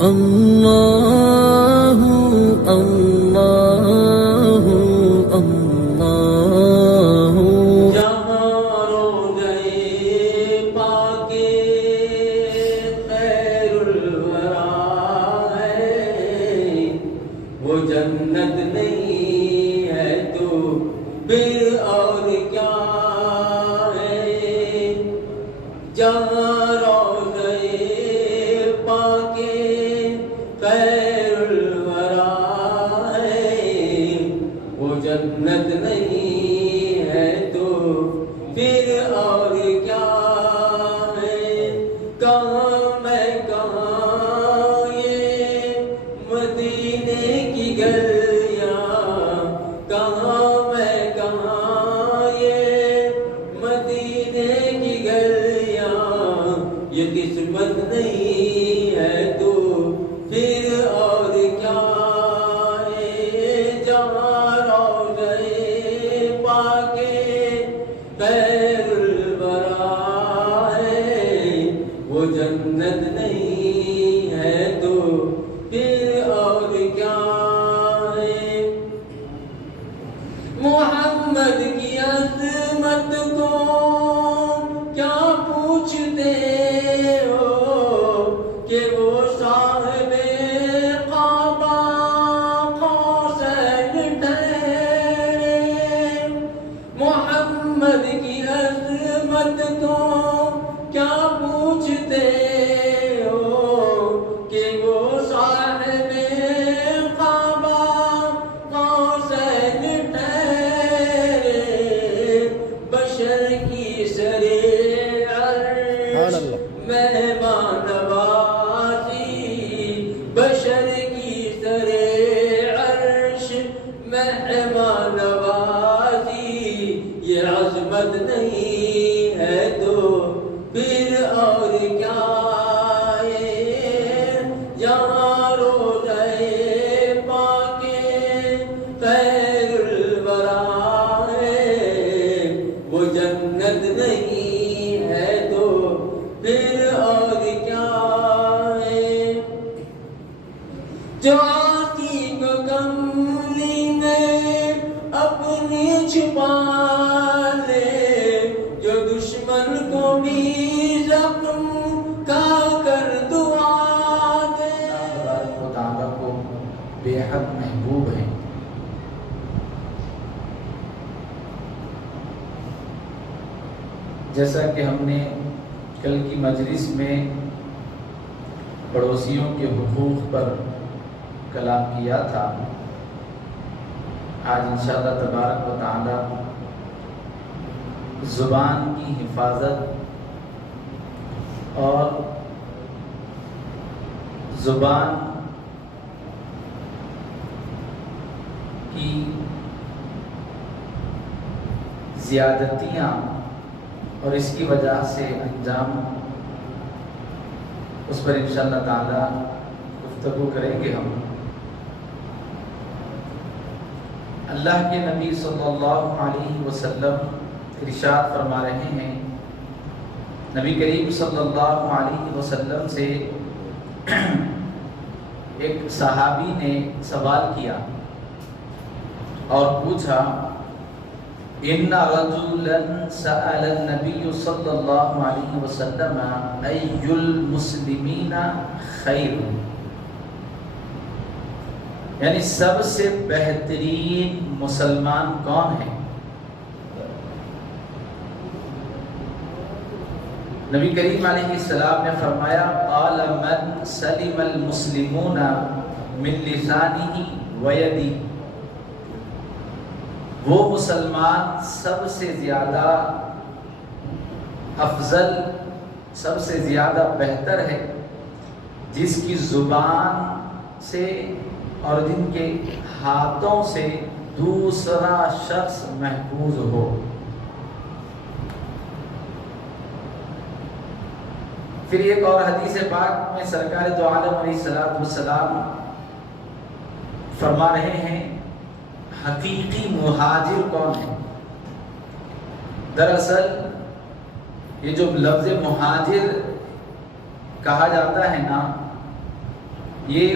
اللہ اللہ اللہ جہاں روضے پاک خیر الورا ہے وہ جنت نہیں ہے تو پھر اور کیا ہے جہاں روضے پاک خیر الورا ہے وہ جنت نہیں ہے تو پھر اور کیا ہے کہاں میں کہاں یہ مدینے کی گلیاں کہاں میں کہاں یہ مدینے کی گلیاں یہ قسمت نہیں ہے تو پھر اور کیا ہے جہاں روضے پاک خیر الورا ہے وہ جنت نہیں ہے تو پھر اور کیا ہے محمد کی عظمت کو کیا پوچھتے ہو کہ وہ صاحب قعبہ قوسین ٹھہرے محمد کی عظمت کو کیا پوچھتے ہو کہ وہ صاحب قعبہ قوسین ٹھہرے بشر کی سرے عرش مہمان نوازی بشر کی سرے عرش مہمان نوازی یہ عظمت نہیں ہے تو پھر اور کیا ہے یہاں روضے پاک خیر الورا ہے وہ جنت نہیں ہے تو پھر اور کیا ہے جو آتی کو کملی میں اپنی چھپا لے جو دشمن کو بھی زخم کھا کر دعا دے تبارک و تعالیٰ کو بے حد محبوب ہیں جیسا کہ ہم نے کل کی مجلس میں پڑوسیوں کے حقوق پر کلام کیا تھا آج انشاءاللہ تبارک و تعالیٰ زبان کی حفاظت اور زبان کی زیادتیاں اور اس کی وجہ سے انجام اس پر انشاءاللہ تعالی گفتگو کریں گے ہم اللہ کے نبی صلی اللہ علیہ وسلم ارشاد فرما رہے ہیں نبی کریم صلی اللہ علیہ وسلم سے ایک صحابی نے سوال کیا اور پوچھا ان رجلا سأل النبي صلی اللہ علیہ وسلم ای المسلمین خیر یعنی سب سے بہترین مسلمان کون ہے نبی کریم علیہ السلام نے فرمایا قال من سلم المسلمون من لسانه ویدی وہ مسلمان سب سے زیادہ افضل سب سے زیادہ بہتر ہے جس کی زبان سے اور جن کے ہاتھوں سے دوسرا شخص محفوظ ہو پھر ایک اور حدیث پاک میں سرکار دو عالم علیہ السلام فرما رہے ہیں حقیقی مہاجر کون ہے دراصل یہ جو لفظ مہاجر کہا جاتا ہے نا یہ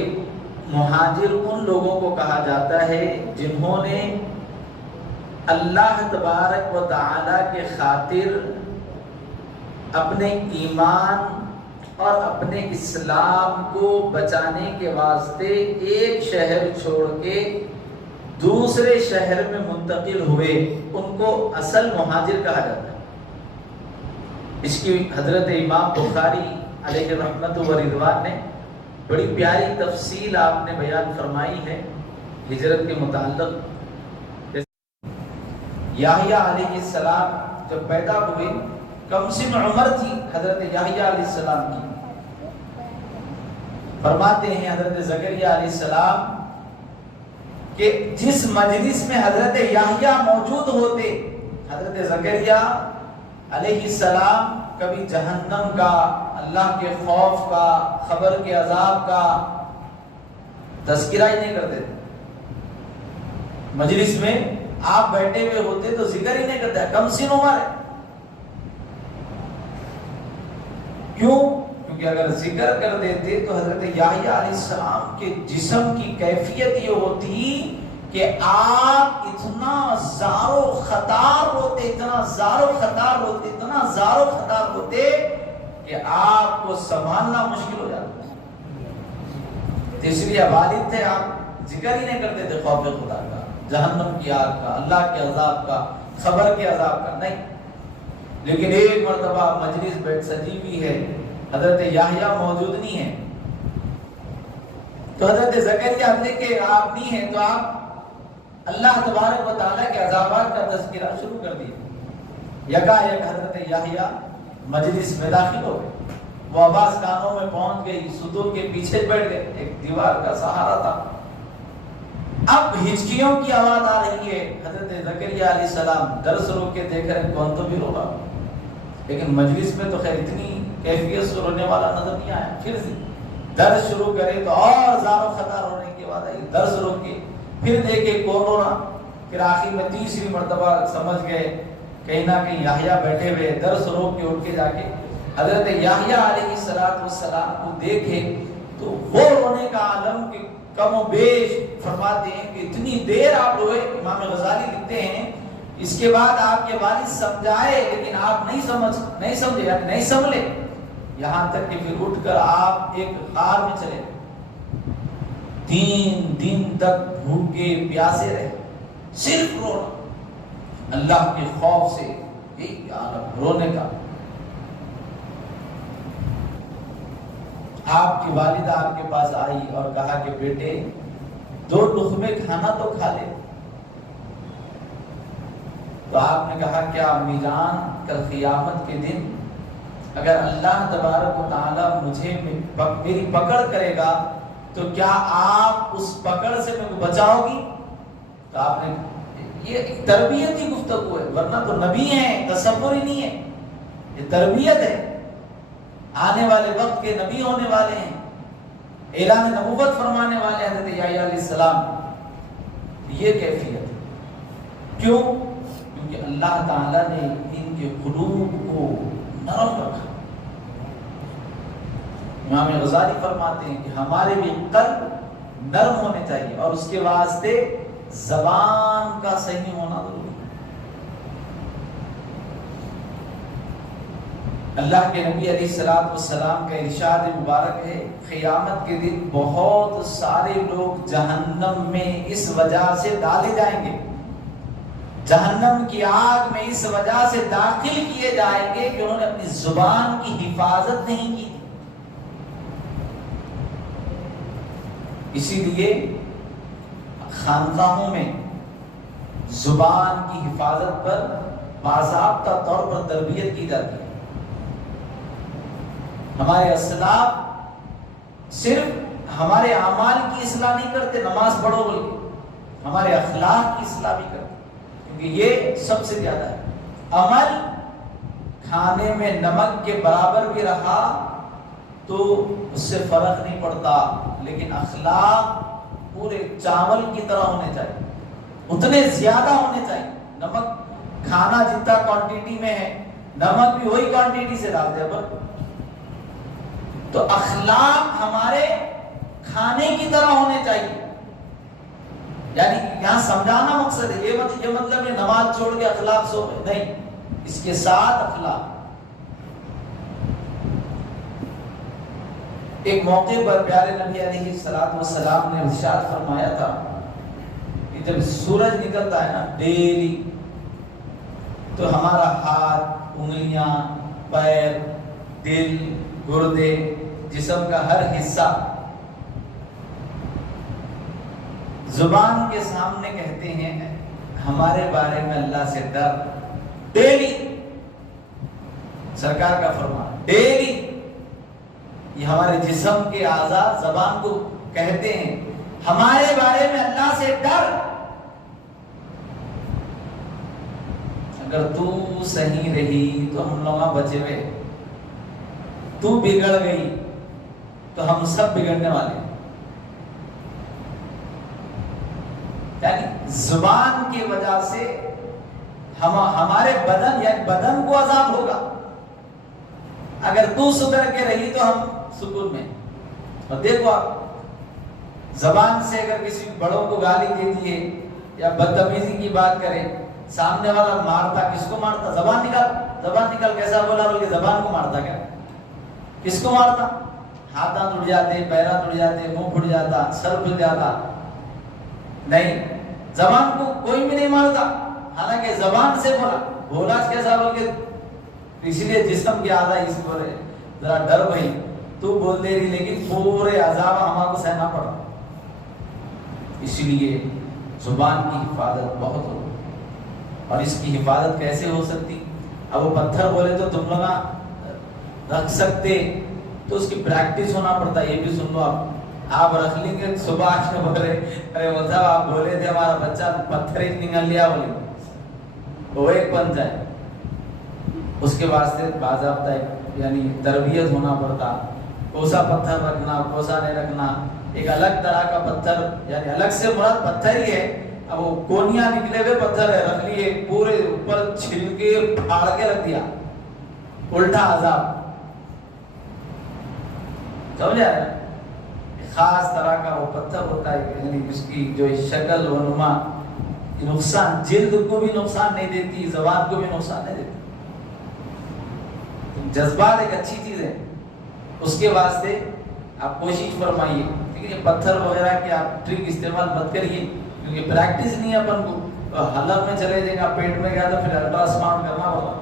مہاجر ان لوگوں کو کہا جاتا ہے جنہوں نے اللہ تبارک و تعالی کے خاطر اپنے ایمان اور اپنے اسلام کو بچانے کے واسطے ایک شہر چھوڑ کے دوسرے شہر میں منتقل ہوئے، ان کو اصل مہاجر کہا جاتا ہے۔ اس کی حضرت امام بخاری علیہ رحمت و رضوان نے بڑی پیاری تفصیل آپ نے بیان فرمائی ہے ہجرت کے متعلق۔ یحییٰ علیہ السلام جب پیدا ہوئے، کم سن عمر تھی حضرت یحییٰ علیہ السلام کی۔ فرماتے ہیں حضرت زکریا علیہ السلام کہ جس مجلس میں حضرت یحییٰ موجود ہوتے، حضرت زکریا علیہ السلام کبھی جہنم کا، اللہ کے خوف کا، قبر کے عذاب کا تذکرہ ہی نہیں کرتے تھے۔ مجلس میں آپ بیٹھے ہوئے ہوتے تو ذکر ہی نہیں کرتے، کم سن عمر ہے۔ کیوں؟ کیونکہ اگر ذکر کر دیتے تو حضرت یحییٰ علیہ السلام کے جسم کی کیفیت یہ ہوتی کہ آپ اتنا زار و خطار ہوتے، اتنا زار و خطار ہوتے، اتنا زار و خطار ہوتے کہ آپ کو سنبھالنا مشکل ہو جاتا۔ اس لیے والد تھے، آپ ذکر ہی نہیں کرتے تھے خوف خدا کا، جہنم کی آگ کا، اللہ کے عذاب کا، خبر کے عذاب کا، نہیں۔ لیکن ایک مرتبہ مجلس بیٹھ سجی ہوئی ہے، حضرت یحییٰ موجود نہیں ہے، تو حضرت زکریا نے کہ آپ نہیں ہیں، تو آپ اللہ تبارک و تعالیٰ کے عذابات کا تذکرہ شروع کر دیا۔ یکایک حضرت یحییٰ مجلس میں داخل ہو گئے، وہ آواز کانوں میں پہنچ گئی، ستون کے پیچھے بیٹھ گئے، ایک دیوار کا سہارا تھا۔ اب ہچکیوں کی آواز آ رہی ہے، حضرت زکریا علیہ السلام درس روک کے دیکھ رہے ہیں کون تو بھی روگا، لیکن مجلس میں تو خیر اتنی کیفیت سے رونے والا نظر نہیں آیا۔ پھر درس شروع کرے تو اور زار و خطار ہونے کے بعد آئی، درس روک کے پھر دیکھے کون رو رہا، پھر آخر میں تیسری مرتبہ سمجھ گئے کہیں نہ کہیں یحییٰ بیٹھے ہوئے، درس روک کے اٹھ کے جا کے حضرت یحییٰ علیہ السلام کو دیکھے تو وہ رونے کا عالم کہ کم و بیش فرماتے ہیں کہ اتنی دیر آپ روئے۔ امام غزالی لکھتے ہیں اس کے بعد آپ کے والد سمجھائے لیکن آپ نہیں سمجھے، یعنی نہیں سنبھلے، یہاں تک کہ پھر اٹھ کر آپ ایک غار میں چلے، 3 دن تک بھوکے پیاسے رہے، صرف رونا، اللہ کے خوف سے ایک عالم رونے کا۔ آپ کی والدہ آپ کے پاس آئی اور کہا کہ بیٹے 2 لقمے کھانا تو کھا لے۔ تو آپ نے کہا کہ امی جان کل قیامت کے دن اگر اللہ تبارک و تعالی مجھے میری پکڑ کرے گا تو کیا آپ اس پکڑ سے مجھے بچاؤ گی؟ تو آپ نے، یہ ایک تربیتی گفتگو ہے، ورنہ تو نبی ہیں، تصور ہی نہیں ہے، یہ تربیت ہے، آنے والے وقت کے نبی ہونے والے ہیں، اعلان نبوت فرمانے والے حضرت یحییٰ علیہ السلام۔ یہ کیفیت کیوں؟ کیونکہ اللہ تعالیٰ نے ان کے قلوب کو نرم رکھا۔ امام غزالی فرماتے ہیں کہ ہمارے بھی قلب نرم ہونے چاہیے اور اس کے واسطے زبان کا صحیح ہونا ضروری ہے۔ اللہ کے نبی علیہ السلام کا ارشاد مبارک ہے، قیامت کے دن بہت سارے لوگ جہنم میں اس وجہ سے ڈالے جائیں گے، جہنم کی آگ میں اس وجہ سے داخل کیے جائیں گے کہ انہوں نے اپنی زبان کی حفاظت نہیں کی۔ اسی لیے خانقاہوں میں زبان کی حفاظت پر باضابطہ طور پر تربیت کی جاتی ہے۔ ہمارے اسلاف صرف ہمارے اعمال کی اصلاح نہیں کرتے، نماز پڑھو بلکہ ہمارے اخلاق کی اصلاح بھی کرتے، کیونکہ یہ سب سے زیادہ ہے۔ عمل کھانے میں نمک کے برابر بھی رہا تو اس سے فرق نہیں پڑتا، لیکن اخلاق پورے چاول کی طرح ہونے چاہیے، اتنے زیادہ ہونے چاہیے۔ نمک کھانا جتنا کوانٹیٹی میں ہے، نمک بھی وہی کوانٹیٹی سے ڈال دے۔ تو اخلاق ہمارے کھانے کی طرح ہونے چاہیے. یعنی یہاں سمجھانا مقصد ہے. یہ مطلب ہے نماز چھوڑ کے اخلاق سو گئے نہیں، اس کے ساتھ اخلاق. ایک موقع پر پیارے نبی علیہ الصلوۃ والسلام نے ارشاد فرمایا تھا کہ جب سورج نکلتا ہے نا ڈیلی، تو ہمارا ہاتھ، انگلیاں، پیر، دل، گردے، جسم کا ہر حصہ زبان کے سامنے کہتے ہیں ہمارے بارے میں اللہ سے ڈر. ڈیلی سرکار کا فرمان، ڈیلی یہ ہمارے جسم کے اعضاء زبان کو کہتے ہیں ہمارے بارے میں اللہ سے ڈر. اگر تو صحیح رہی تو ہم لوگ بچے ہوئے، تو بگڑ گئی تو ہم سب بگڑنے والے. یعنی زبان کی وجہ سے ہمارے بدن، یعنی بدن کو عذاب ہوگا. اگر تو سدھر کے رہی تو ہم سکون میں. اور دیکھو آپ زبان سے اگر کسی بڑوں کو گالی دے دیے یا بدتمیزی کی بات کرے، سامنے والا مارتا، کس کو مارتا؟ زبان نکال کیسا بولا بلکہ زبان کو مارتا. کیا کس کو مارتا؟ ہاتھاں ٹوٹ جاتے، پیراں ٹوٹ جاتے، منہ پھٹ جاتا، سر پھٹ جاتا. نہیں، زبان کو کوئی بھی نہیں مارتا. حالانکہ زبان سے بولا کیسا بول کے، اس لیے جسم کے اعضاء اس پر ذرا ڈر بھائی تو بول دے رہی، لیکن پورے عذاب ہمارے کو سہنا پڑا. اسی لیے زبان کی حفاظت بہت ہو. اور اس کی حفاظت کیسے ہو سکتی؟ اب وہ پتھر بولے تو تم لوگ رکھ سکتے، تو اس کی پریکٹس ہونا پڑتا. یہ بھی سن لو آپ رکھ لیں گے. صبح آ کے بول رہے ارے وہ صاحب آپ بولے تھے ہمارا بچہ پتھر ہی نگل لیا، بولے وہ ایک بن جائے. اس کے واسطے باضابطہ یعنی تربیت ہونا پڑتا. کوسا پتھر رکھنا، کوسا نہیں رکھنا. ایک الگ طرح کا پتھر، یعنی الگ سے مراد پتھر ہی ہے. اب وہ کونیاں نکلے ہوئے پتھر ہے، رکھ لیے پورے اوپر چھل کے پھاڑ کے رکھ دیا، الٹا عذاب. سمجھا ہے؟ خاص طرح کا وہ پتھر ہوتا ہے، یعنی اس کی جو شکل و نما نقصان، جلد کو بھی نقصان نہیں دیتی، زبان کو بھی نقصان نہیں دیتی. جذبات ایک اچھی چیز ہے، اس کے واسطے آپ کوشش فرمائیے. لیکن یہ پتھر وغیرہ کی آپ ٹرک استعمال مت کریے، کیونکہ پریکٹس نہیں ہے اپن کو. حلق میں چلے جائے گا، پیٹ میں گیا تو پھر الٹرا ساؤنڈ کرنا ہوگا،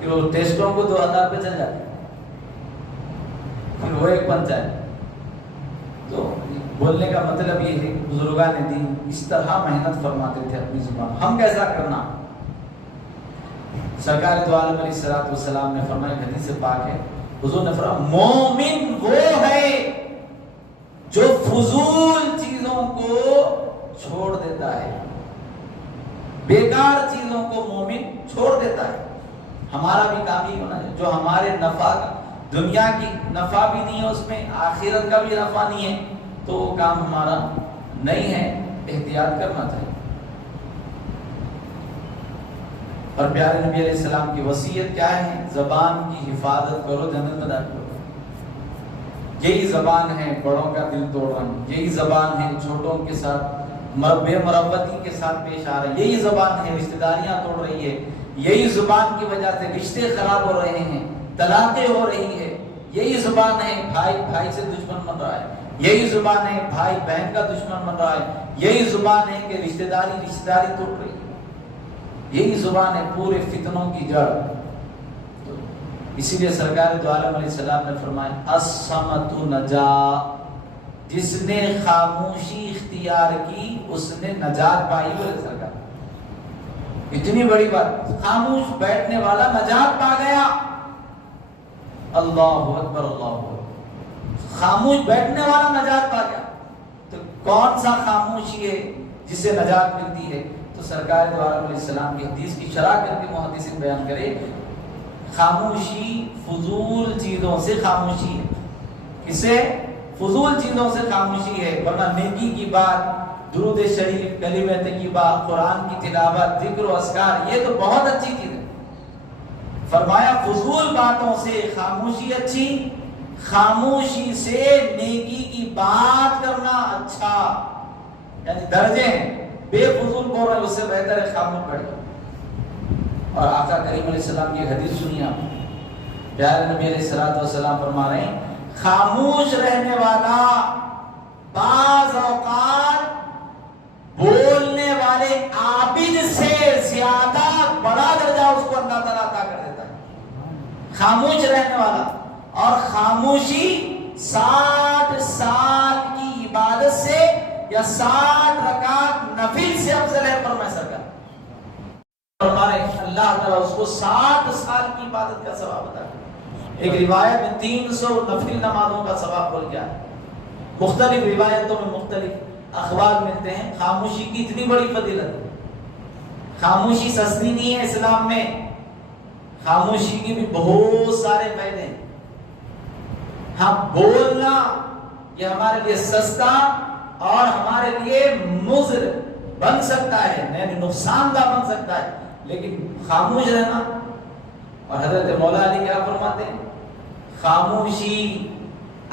پھر وہ ٹیسٹوں کو 2000 پہ چل جاتے، پھر وہ ایک بن جائے. تو بولنے کا مطلب یہ ہے کہ بزرگان دین اس طرح محنت فرماتے تھے اپنی زبان. ہم کیسا کرنا؟ سرکار دو عالم علیہ الصلوۃ والسلام نے فرمایا، حدیث پاک ہے، حضور نے فرمایا مومن وہ ہے جو فضول چیزوں کو چھوڑ دیتا ہے، بیکار چیزوں کو مومن چھوڑ دیتا ہے. ہمارا بھی کام ہی ہونا ہے جو ہمارے نفع، دنیا کی نفع بھی نہیں ہے اس میں، آخرت کا بھی نفع نہیں ہے، تو وہ کام ہمارا نہیں ہے. احتیاط کرنا چاہیے. اور پیارے نبی علیہ السلام کی وصیت کیا ہے؟ زبان کی حفاظت کرو، جنت میں داخل ہو. یہی زبان ہے بڑوں کا دل توڑ رہا ہے، یہی زبان ہے چھوٹوں کے ساتھ بے مربتی کے ساتھ پیش آ رہا ہے، یہی زبان ہے رشتہ داریاں توڑ رہی ہے، یہی زبان کی وجہ سے رشتے خراب ہو رہے ہیں، طلاقیں ہو رہی ہے. یہی زبان ہے بھائی بھائی سے دشمن بن رہا ہے، یہی زبان ہے بھائی بہن کا دشمن بن رہا ہے، یہی زبان ہے کہ رشتہ داری توڑ رہی ہے. یہی زبان ہے پورے فتنوں کی جڑ. اسی لیے سرکار دو عالم علیہ السلام نے فرمایا الصمت نجا، جس نے خاموشی اختیار کی اس نے نجات پائی. بولے سرکار اتنی بڑی بات، خاموش بیٹھنے والا نجات پا گیا. اللہ اکبر، اللہ اکبر. خاموش بیٹھنے والا نجات پا گیا. تو کون سا خاموشی ہے جس سے نجات ملتی ہے؟ تو سرکار دو عالم علیہ السلام کی حدیث کی شرح کر کے محدثین بیان کرے، خاموشی فضول چیزوں سے خاموشی ہے. کسے؟ فضول چیزوں سے خاموشی ہے. ورنہ نیکی کی بات، درود شریف، کلمہ طیبہ، قرآن کی تلاوت، ذکر و اذکار، یہ تو بہت اچھی چیز ہے. فرمایا فضول باتوں سے خاموشی اچھی، خاموشی سے نیکی کی بات کرنا اچھا، یعنی درجے ہیں، بے فضول بول رہے اس سے بہتر ہے خاموش بیٹھ جاؤ۔ اور آقا کریم علیہ السلام کی حدیث سنیے آپ، پیارے نبی علیہ السلام فرما رہے ہیں خاموش رہنے والا بعض اوقات بولنے والے عابد سے زیادہ بڑا درجہ اس کو اللہ تعالیٰ عطا کر دیتا ہے، خاموش رہنے والا۔ اور خاموشی 60 سال کی عبادت سے یا 60 رکعت نفل سے افضل ہے، فرمائے سرکار فرمائے اللہ تعالیٰ اس کو 60 سال کی عبادت کا ثواب عطا کرے۔ ایک روایت میں 300 نفل نمازوں کا ثواب بول گیا ہے، مختلف روایتوں میں مختلف اخبار ملتے ہیں۔ خاموشی کی اتنی بڑی فضیلت ہے، خاموشی سستی نہیں ہے اسلام میں، خاموشی کی بھی بہت سارے فائدے ہیں۔ ہاں بولنا یہ ہمارے لیے سستا اور ہمارے لیے مضر بن سکتا ہے، یعنی نقصان دہ بن سکتا ہے، لیکن خاموش رہنا۔ اور حضرت مولا علی کیا فرماتے ہیں، خاموشی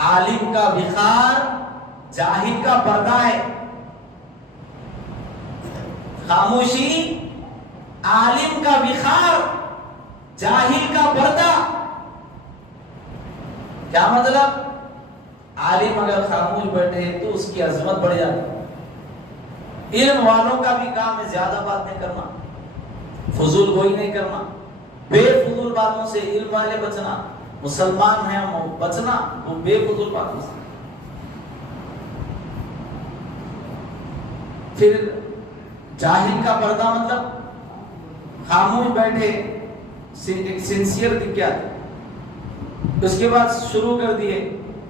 عالم کا وقار جاہل کا پردہ ہے۔ خاموشی عالم کا وقار جاہل کا پردہ۔ کیا مطلب؟ عالم اگر خاموش بیٹھے تو اس کی عظمت بڑھ جاتی۔ علم والوں کا بھی کام ہے زیادہ بات نہیں کرنا، فضول گوئی نہیں کرنا، بے فضول باتوں سے علم والے بچنا، مسلمان ہیں ہم بچنا وہ بے فضول باتوں سے۔ پھر جاہل کا پردہ مطلب خاموش بیٹھے ایک سنسیئر دکھ گیا، اس کے بعد شروع کر دیے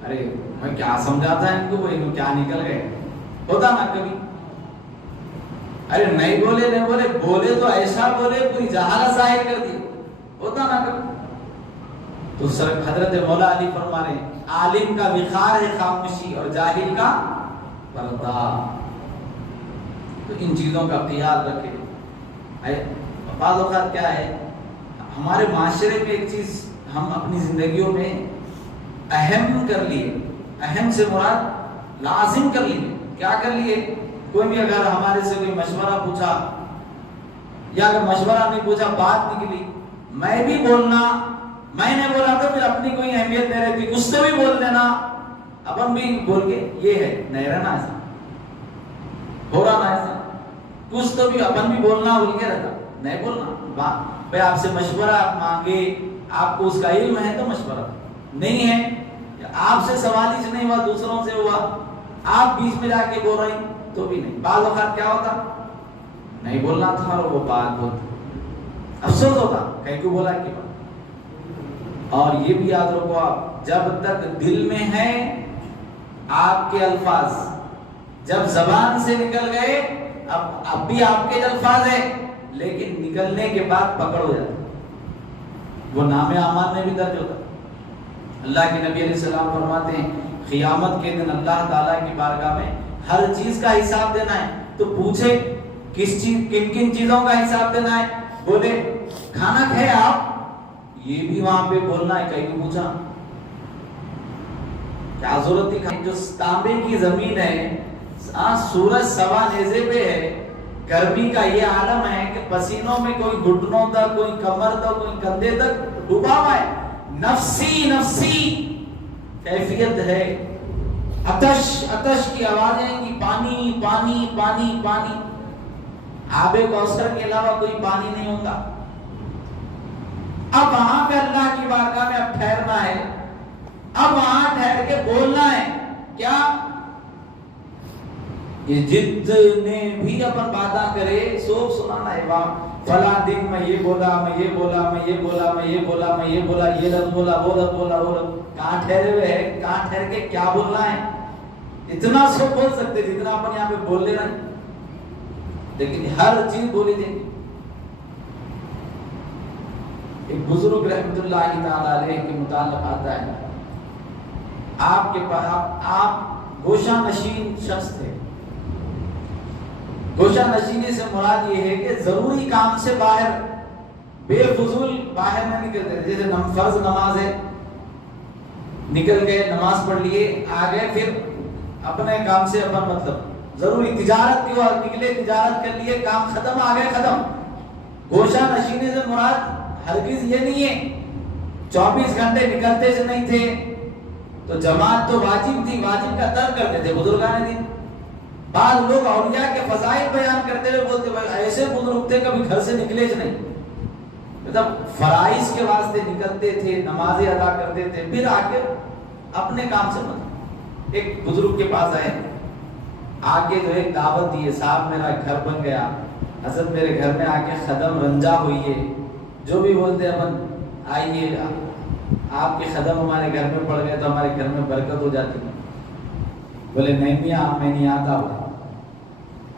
ارے میں کیا سمجھاتا ہے ان کو، وہ کیا نکل گئے، ہوتا نا کبھی، ارے نہیں بولے بولے تو ایسا بولے پوری جہالت ظاہر کر دی، ہوتا نا کبھی۔ تو حضرت مولا علی فرما رہے ہیں عالم کا وقار ہے خاموشی اور جاہل کا پردہ۔ تو ان چیزوں کا خیال رکھے۔ بعض اوقات کیا ہے ہمارے معاشرے میں ایک چیز ہم اپنی زندگیوں میں اہم کر لیے، اہم سے مراد لازم کر لیے۔ کیا کر لیے؟ کوئی بھی اگر ہمارے سے کوئی مشورہ پوچھا یا اگر مشورہ نہیں پوچھا بات نکلی، میں بھی بولنا، میں نے بولا تو پھر اپنی کوئی اہمیت نہیں رہتی، اس سے بھی بول دینا، اپن بھی بول کے یہ ہے نہیں رہنا، ایسا ہو رہا نا، ایسا کچھ تو بھی اپن بھی بولنا بول کے رہتا، نہیں بولنا۔ بھائی آپ سے مشورہ آپ مانگے، آپ کو اس کا علم ہے تو مشورہ، نہیں ہے آپ سے سوال ہی نہیں ہوا دوسروں سے ہوا، آپ بیچ میں جا کے بول رہے ہیں تو بھی نہیں۔ بعض اوقات کیا ہوتا نہیں بولنا تھا اور وہ بات بولتا، افسوس ہوتا کہیں کو بولا کہ بات۔ اور یہ بھی یاد رکھو آپ، جب تک دل میں ہے آپ کے الفاظ، جب زبان سے نکل گئے اب بھی آپ کے الفاظ ہیں، لیکن نکلنے کے بعد پکڑ ہو جاتا، وہ نام اعمال میں بھی درج ہوتا۔ اللہ کے نبی علیہ السلام فرماتے ہیں قیامت کے دن اللہ تعالیٰ کی بارگاہ میں ہر چیز کا حساب دینا ہے۔ تو پوچھے کس چیز، کن کن چیزوں کا حساب دینا ہے؟ بولے کھانا کھائے آپ، یہ بھی وہاں پہ بولنا ہے۔ کہیں کو پوچھا کیا ضرورت تھی؟ جو تانبے کی زمین ہے، سورج سوا نیزے پہ ہے، گرمی کا یہ عالم ہے کہ پسینوں میں کوئی گھٹنوں تک، کوئی کمر تک، کوئی کندھے تک ڈوبا ہوا ہے، نفسی نفسی کیفیت ہے، عطش کی آوازیں کہ پانی پانی پانی پانی، آب کوثر کے علاوہ کوئی پانی نہیں ہوگا۔ اب وہاں پہ اللہ کی بارگاہ میں اب ٹھہرنا ہے، اب وہاں ٹھہر کے بولنا ہے کیا؟ یہ جتنے بھی اپن باتاں کرے سب سنانا ہے، وہاں فلاں دن میں یہ بولا، میں یہ بولا، میں یہ بولا، میں یہ بولا، میں یہ بولا، یہ لفظ بولا، وہ لفظ بولا، وہ لفظ۔ کہاں ٹھہرے ہوئے ہیں، کہاں ٹھہر کے کیا بولنا ہے؟ اتنا سب بول سکتے جتنا اپن یہاں پہ بول لے رہے ہیں، لیکن ہر چیز بولی دیں گے۔ ایک بزرگ رحمت اللہ تعالی علیہ کے متعلق آتا ہے، آپ کے پاس آپ گوشہ نشین شخص تھے۔ گوشہ نشینی سے مراد یہ ہے کہ ضروری کام سے باہر، بے فضول باہر نہ نکلتے، جیسے فرض نماز ہے، نکل گئے, نماز پڑھ لیے, آ گئے, پھر اپنے کام سے اپن مطلب ضروری تجارت کی اور نکلے, تجارت کر لیے, کام ختم, آ گئے ختم. گوشہ نشینے سے مراد ہرگز یہ نہیں ہے 24 گھنٹے نکلتے سے نہیں تھے. تو جماعت تو واجب تھی, واجب کا ترک کرتے تھے بزرگان دین. بعض لوگ اولیاء کے فضائل بیان کرتے ہوئے بولتے بھائی ایسے بزرگ تھے کبھی گھر سے نکلے سے نہیں, مطلب فرائض کے واسطے نکلتے تھے, نمازیں ادا کرتے تھے, پھر آ کے اپنے کام سے مطلب. ایک بزرگ کے پاس آئے, آ کے جو ایک دعوت دی, صاحب میرا گھر بن گیا, حضرت میرے گھر میں آ کے خدم رنجا ہوئی ہے, جو بھی بولتے ہیں اپن آئیے, آپ کے قدم ہمارے گھر میں پڑ گئے تو ہمارے گھر میں برکت ہو جاتی ہے. بولے نہیں میاں میں نہیں آتا,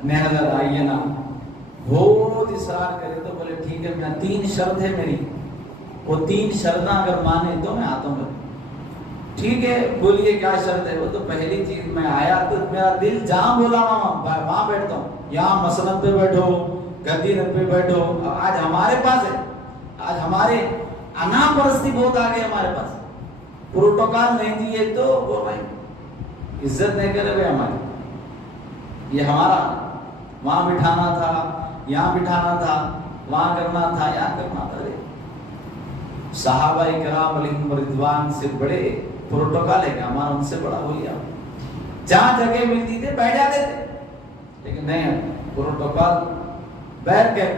نہیں حضرت آئیے نا. بہت اصرار کرے تو بولے ٹھیک ہے میاں, 3 شرط ہے میری, وہ 3 شرطیں اگر مانے تو میں آتا ہوں. ٹھیک ہے بولیے کیا شرط ہے. وہ تو پہلی چیز, میں آیا تو میرا دل جہاں بولا وہاں بیٹھتا ہوں, یہاں مسند پہ بیٹھو, گدی پہ بیٹھو. آج ہمارے پاس ہے, آج ہمارے انا پرستی بہت آ گئی ہمارے پاس, پروٹوکال نہیں دیے تو وہ بھائی عزت نہیں کرے ہوئے ہماری. یہ ہمارا وہاں بٹھانا تھا, یہاں بٹھانا تھا, وہاں کرنا تھا, یہاں کرنا تھا. صحابہ کرام علیہم رضوان سے بڑے پروٹوکال ہے کہ ہمارا ان سے بڑا ہوئی. جہاں جگہ ملتی تھی بیٹھ جاتے تھے, لیکن نہیں پروٹوکال بیٹھ کے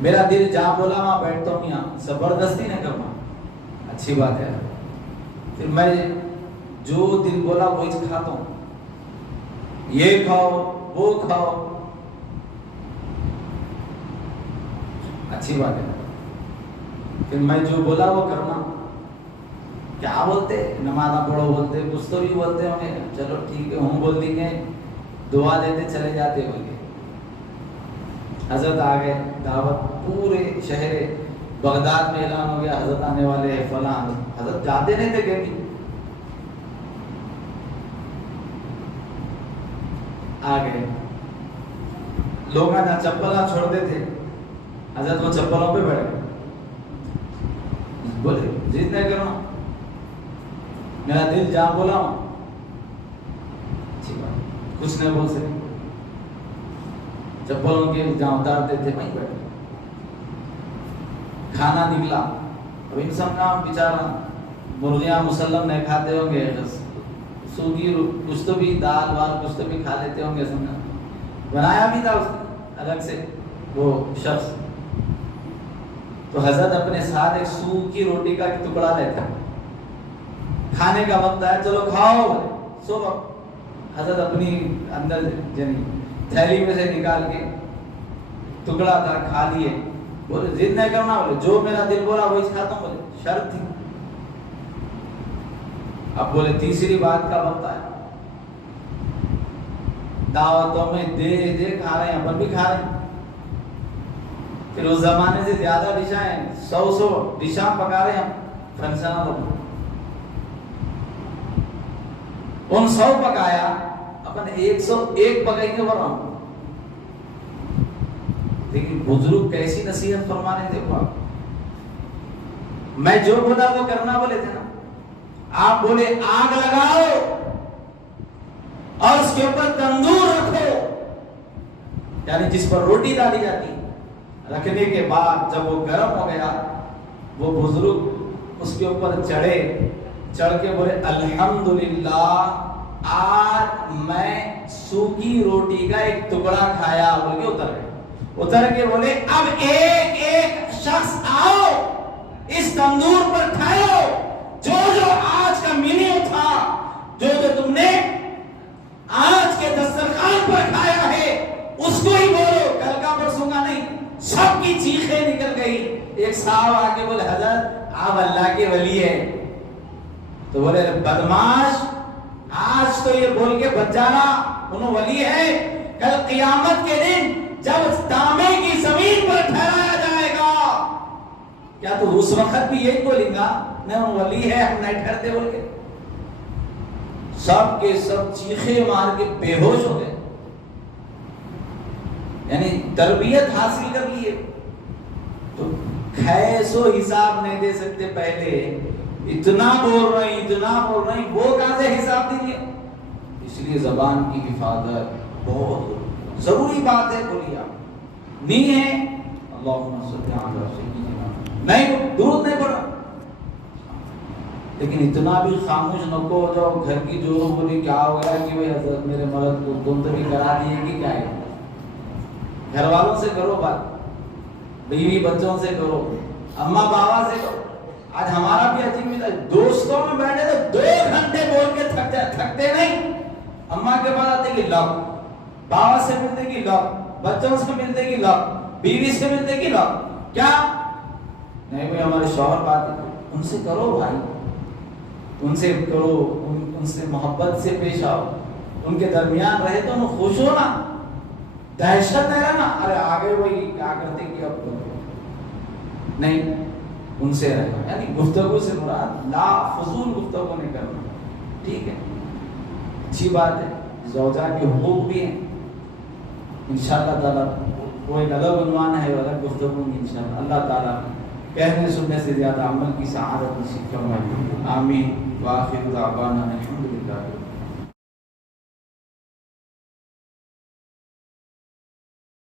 میرا دل جہاں بولا وہاں بیٹھتا ہوں, یہاں زبردستی نہیں کرنا. اچھی بات ہے. پھر میں جو دل بولا وہی کھاتا ہوں, یہ کھاؤ وہ کھاؤ, اچھی بات ہے. پھر میں جو بولا وہ کرنا. کیا بولتے, نماز پڑھو بولتے, کچھ تو بھی بولتے ہوں گے, چلو ٹھیک ہے ہم بول دیں گے, دعا دیتے چلے جاتے ہوں گے. حضرت آ گئے, دعوت پورے شہر بغداد میں اعلان ہو گیا, حضرت آنے والے ہیں فلاں. حضرت جاتے نہیں تھے کہیں, آ گئے. لوگ جہاں چپل چھوڑتے تھے, حضرت وہ چپلوں پہ بیٹھ گئے. بولے جیت نہیں کرنا, میرا دل جہاں بولا ہوں. کچھ نہیں بول سکے, چپلوں کے جہاں اتارتے تھے وہیں بیٹھے. کھانا نکلا, اب انسان کا بیچارہ مرغیاں مسلم نہیں کھاتے ہوں گے, سوگی کچھ تو بھی دال وال کچھ تو بھی کھا لیتے ہوں گے. سمجھا بنایا بھی تھا اس نے الگ سے وہ شخص. تو حضرت اپنے ساتھ ایک سوکھی روٹی کا ٹکڑا لیتا, کھانے کا وقت آیا چلو کھاؤ. سو حضرت اپنی اندر تھیلی میں سے نکال کے ٹکڑا تھا, کھا لیے. بولے ضد نہیں کرنا, بولے جو میرا دل بولا وہی کھاتا ہوں. بولے شرط تھی. اب بولے تیسری بات کا وقت آیا, دعوتوں میں دے دے کھا رہے ہیں, اپن بھی کھا رہے ہیں. پھر اس زمانے سے زیادہ ڈشاں ہیں, 100 ڈشاں پکا رہے ہیں فنکشن لوگ. ان 100 پکایا, اپن 101 پکائیں گے ورنہ. لیکن بزرگ کیسی نصیحت فرمانے تھے. میں جو بولا وہ کرنا بولے تھے نا. آپ بولے آگ لگاؤ اور اس کے اوپر تندور رکھو, یعنی جس پر روٹی ڈالی جاتی, رکھنے کے بعد جب وہ گرم ہو گیا, وہ بزرگ اس کے اوپر چڑھ کے بولے الحمدللہ آج میں سوکھی روٹی کا ایک ٹکڑا کھایا. بول کے اتر کے بولے اب ایک ایک شخص آؤ, اس تندور پر کھاؤ, جو آج کا مینیو تھا, جو تم نے آج کے دسترخوان پر کھایا ہے اس کو ہی بولو, کل کا پرسوں کا نہیں. سب کی چیخیں نکل گئی. ایک صاحب آ کے بولے حضرت آپ اللہ کے ولی ہیں. تو بولے بدماش, آج تو یہ بول کے بچ جانا, انہوں ولی ہے. کل قیامت کے دن جب تانبے کی زمین پر ٹھہرایا جائے گا, کیا تو اس وقت بھی یہی بولیں گا نہیں وہ ولی ہے, ہم نہیں ٹھہرتے بول کے. سب کے سب چیخے مار کے بے ہوش ہو گئے. یعنی تربیت حاصل کر لیے تو خیس و حساب نہیں دے سکتے. پہلے اتنا بول رہے ہیں، وہ کہاں سے حساب دیں گے؟ اس لیے زبان کی حفاظت بہت ضروری بات ہے. بولیے آپ نہیں ہے اللہم صلی علی سیدنا، نہیں درود نہیں پڑھا، لیکن اتنا بھی خاموش نہ ہو جاؤ گھر کی جو بولی کیا ہو گیا کہ بھائی حضرت میرے مرد کو دھند بھی کرا دیے کہ کیا ہے. گھر والوں سے کرو بات، بیوی بچوں سے کرو، اماں بابا سے کرو. آج ہمارا بھی عجیب ملا، دوستوں میں بیٹھے تو 2 گھنٹے بول کے تھکتے نہیں. اماں کے بعد آتے کہ لو، بابا سے ملتے کہ لو، بچوں سے ملتے کہ لو، بیوی سے ملتے کہ لو. کیا نہیں بھائی ہمارے شوہر بات ہے، ان سے کرو بھائی، ان سے کرو، ان سے محبت سے پیش آؤ، ان کے درمیان رہے تو انہیں خوش ہو نا، دہشت ہے نا ارے آگے وہی کیا کرتے کہ اب نہیں. ان سے رہنا یعنی گفتگو سے مراد لا فضول گفتگو نہیں کرنا. ٹھیک ہے، اچھی بات ہے. زوجہ کے حقوق بھی ہیں انشاءاللہ تعالیٰ، وہ ایک الگ عنوان ہے، الگ گفتگو کی انشاءاللہ. اللہ تعالیٰ کہنے سننے سے زیادہ عمل کی سعادت نصیب فرمائے. آمین. وآخر دعوانا الحمدللہ.